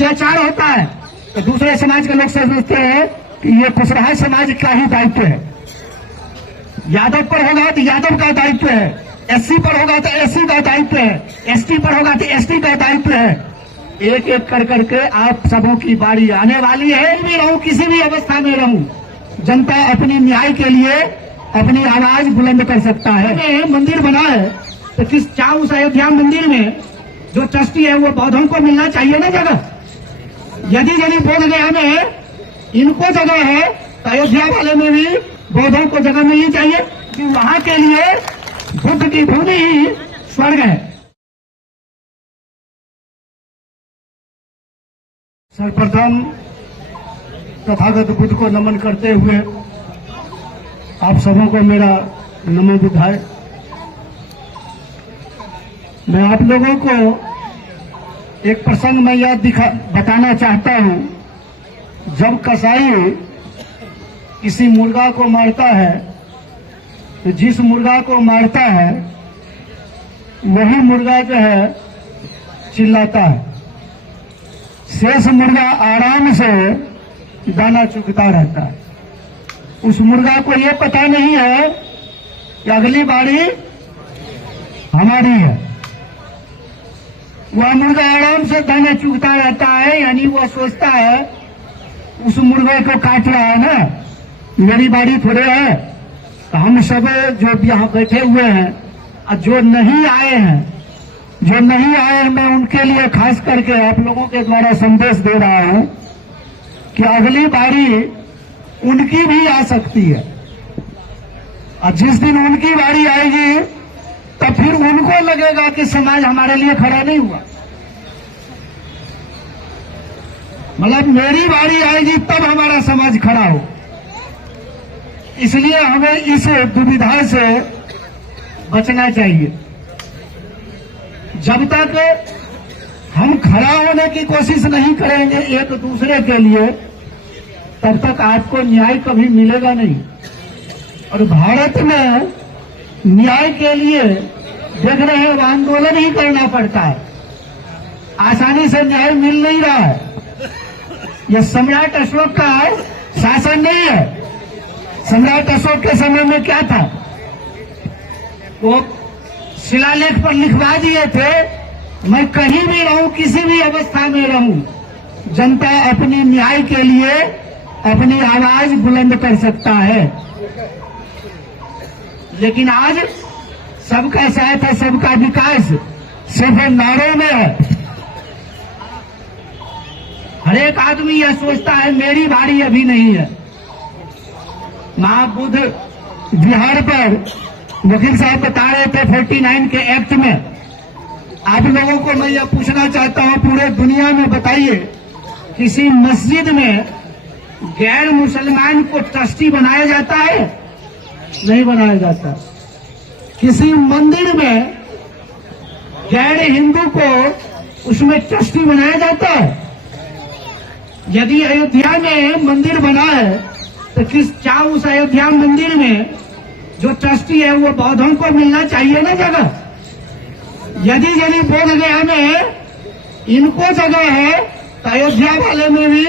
अत्याचार होता है तो दूसरे समाज के लोग सोचते हैं कि ये कुशवाहा समाज का ही दायित्व है। यादव पर होगा तो यादव का दायित्व है, एससी पर होगा तो एससी का दायित्व है, एसटी पर होगा तो एसटी का दायित्व है। एक एक कर करके आप सबों की बारी आने वाली है। भी रहूं, किसी भी अवस्था में रहूं, जनता अपनी न्याय के लिए अपनी आवाज बुलंद कर सकता है। मंदिर बना है तो क्या उस अयोध्या मंदिर में जो ट्रस्टी है वो बौद्धों को मिलना चाहिए ना जगह? यदि बोध गया में इनको जगह है तो अयोध्या वाले में भी बौद्धों को जगह मिलनी चाहिए कि वहां के लिए बुद्ध की भूमि ही स्वर्ग है। सर्वप्रथम तथागत बुद्ध को नमन करते हुए आप सबों को मेरा नमो बुद्धाय। मैं आप लोगों को एक प्रसंग में यह बताना चाहता हूं। जब कसाई किसी मुर्गा को मारता है तो जिस मुर्गा को मारता है वही मुर्गा जो है चिल्लाता है, शेष मुर्गा आराम से दाना चुगता रहता है। उस मुर्गा को ये पता नहीं है कि अगली बारी हमारी है। वह मुर्गा आराम से दाना चुगता रहता है, यानी वह सोचता है उस मुर्गे को काट रहा है ना, मेरी बारी थोड़े है। तो हम सब जो यहाँ बैठे हुए हैं और जो नहीं आए हैं, मैं उनके लिए खास करके आप लोगों के द्वारा संदेश दे रहा हूं कि अगली बारी उनकी भी आ सकती है। और जिस दिन उनकी बारी आएगी तब फिर उनको लगेगा कि समाज हमारे लिए खड़ा नहीं हुआ। मतलब मेरी बारी आएगी तब हमारा समाज खड़ा हो। इसलिए हमें इस दुविधा से बचना चाहिए। जब तक हम खड़ा होने की कोशिश नहीं करेंगे एक दूसरे के लिए, तब तक आपको न्याय कभी मिलेगा नहीं। और भारत में न्याय के लिए देख रहे हैं आंदोलन ही करना पड़ता है, आसानी से न्याय मिल नहीं रहा है। यह सम्राट अशोक का शासन नहीं है। सम्राट अशोक के समय में क्या था, वो शिलालेख पर लिखवा दिए थे, मैं कहीं भी रहूं, किसी भी अवस्था में रहूं, जनता अपनी न्याय के लिए अपनी आवाज बुलंद कर सकता है। लेकिन आज सबका साथ है, सबका विकास सिर्फ नारों में है। हर एक आदमी यह सोचता है मेरी बारी अभी नहीं है। महाबुद्ध बिहार पर वकील साहब बता रहे थे 49 के एक्ट में। आप लोगों को मैं यह पूछना चाहता हूं, पूरे दुनिया में बताइए किसी मस्जिद में गैर मुसलमान को ट्रस्टी बनाया जाता है? नहीं बनाया जाता। किसी मंदिर में गैर हिंदू को उसमें ट्रस्टी बनाया जाता है? यदि अयोध्या में मंदिर बना है तो क्या उस अयोध्या मंदिर में जो ट्रस्टी है वो बौद्धों को मिलना चाहिए ना जगह? यदि बोध गया में इनको जगह है तो अयोध्या वाले में भी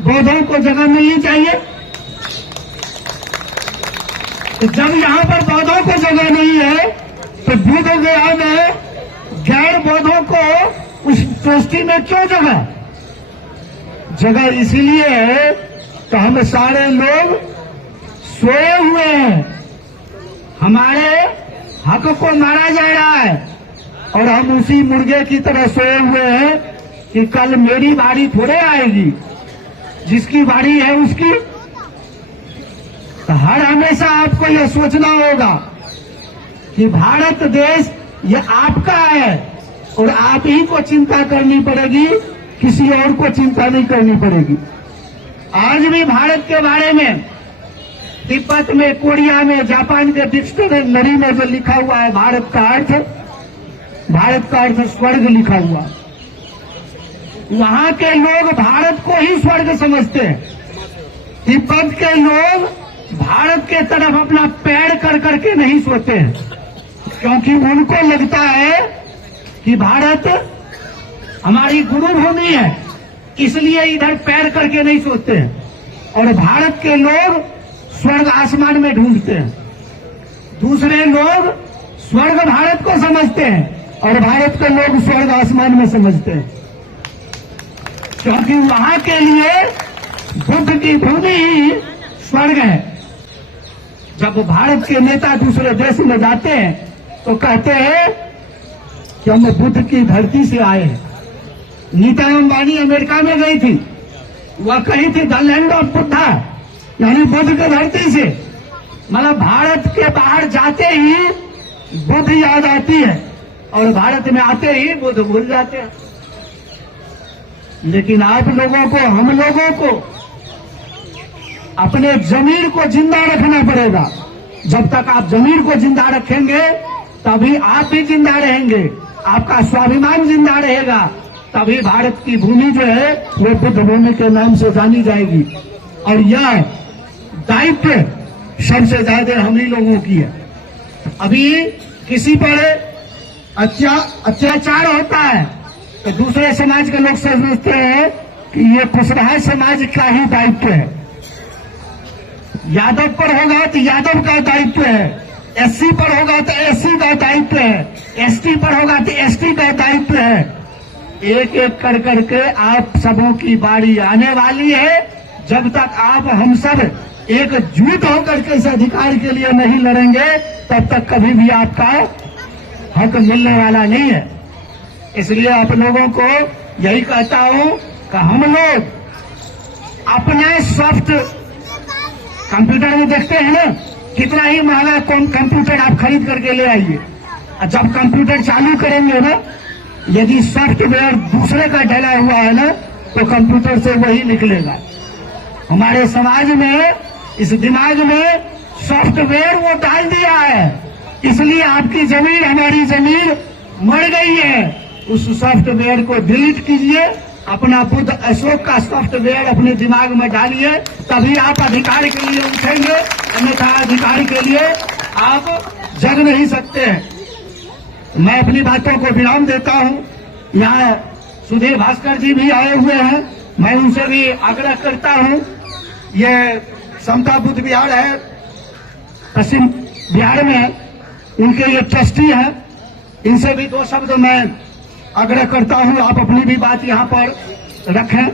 बौद्धों को जगह मिलनी चाहिए। तो जब यहाँ पर बौद्धों को जगह नहीं है तो बोध गया में गैर बौद्धों को उस ट्रस्टी में क्यों जगह? इसीलिए है तो हम सारे लोग सोए हुए हैं, हमारे हक को मारा जा रहा है और हम उसी मुर्गे की तरह सोए हुए हैं कि कल मेरी बारी थोड़े आएगी, जिसकी बारी है उसकी। तो हर हमेशा आपको यह सोचना होगा कि भारत देश ये आपका है और आप ही को चिंता करनी पड़ेगी, किसी और को चिंता नहीं करनी पड़ेगी। आज भी भारत के बारे में तिब्बत में, कोरिया में, जापान के डिक्शनरी में जो लिखा हुआ है भारत का अर्थ स्वर्ग लिखा हुआ। वहां के लोग भारत को ही स्वर्ग समझते हैं। तिब्बत के लोग भारत के तरफ अपना पैर कर करके नहीं सोते हैं, क्योंकि उनको लगता है कि भारत हमारी गुरु भूमि है, इसलिए इधर पैर करके नहीं सोचते हैं। और भारत के लोग स्वर्ग आसमान में ढूंढते हैं, दूसरे लोग स्वर्ग भारत को समझते हैं और भारत के लोग स्वर्ग आसमान में समझते हैं, क्योंकि वहां के लिए बुद्ध की भूमि ही स्वर्ग है। जब भारत के नेता दूसरे देश में जाते हैं तो कहते हैं कि हम बुद्ध की धरती से आए हैं। नीता अंबानी अमेरिका में गई थी, वह कही थी द लैंड ऑफ बुद्धा, यानी बुद्ध की धरती से। मतलब भारत के बाहर जाते ही बुद्ध याद आती है और भारत में आते ही बुद्ध भूल जाते हैं। लेकिन आप लोगों को, हम लोगों को अपने जमीर को जिंदा रखना पड़ेगा। जब तक आप जमीर को जिंदा रखेंगे तभी आप भी जिंदा रहेंगे, आपका स्वाभिमान जिंदा रहेगा, तभी भारत की भूमि जो है वो बुद्ध भूमि के नाम से जानी जाएगी। और यह दायित्व सबसे ज्यादा हम ही लोगों की है। अभी किसी पर अत्याचार होता है तो दूसरे समाज के लोग समझते हैं कि ये कुशवाहा समाज का ही दायित्व है। यादव पर होगा तो यादव का दायित्व है, एससी पर होगा तो एससी का दायित्व है, एसटी पर होगा तो एसटी का दायित्व है। एक एक कर करके आप सबों की बारी आने वाली है। जब तक आप हम सब एकजुट होकर के इस अधिकार के लिए नहीं लड़ेंगे तब तक कभी भी आपका हक मिलने वाला नहीं है। इसलिए आप लोगों को यही कहता हूं कि हम लोग अपना सॉफ्ट कंप्यूटर में देखते हैं ना, कितना ही महंगा कंप्यूटर आप खरीद करके ले आइए, जब कंप्यूटर चालू करेंगे ना, यदि सॉफ्टवेयर दूसरे का डला हुआ है ना तो कंप्यूटर से वही निकलेगा। हमारे समाज में इस दिमाग में सॉफ्टवेयर वो डाल दिया है, इसलिए आपकी जमीन हमारी जमीन मर गई है। उस सॉफ्टवेयर को डिलीट कीजिए, अपना बुद्ध अशोक का सॉफ्टवेयर अपने दिमाग में डालिए, तभी आप अधिकार के लिए उठेंगे, अन्यथा अधिकार के लिए आप जग नहीं सकते हैं। मैं अपनी बातों को विराम देता हूं। यहाँ सुधीर भास्कर जी भी आए हुए हैं, मैं उनसे भी आग्रह करता हूं। ये समता बुद्ध विहार है पश्चिम बिहार में, उनके ये ट्रस्टी हैं, इनसे भी दो शब्द मैं आग्रह करता हूं, आप अपनी भी बात यहाँ पर रखें।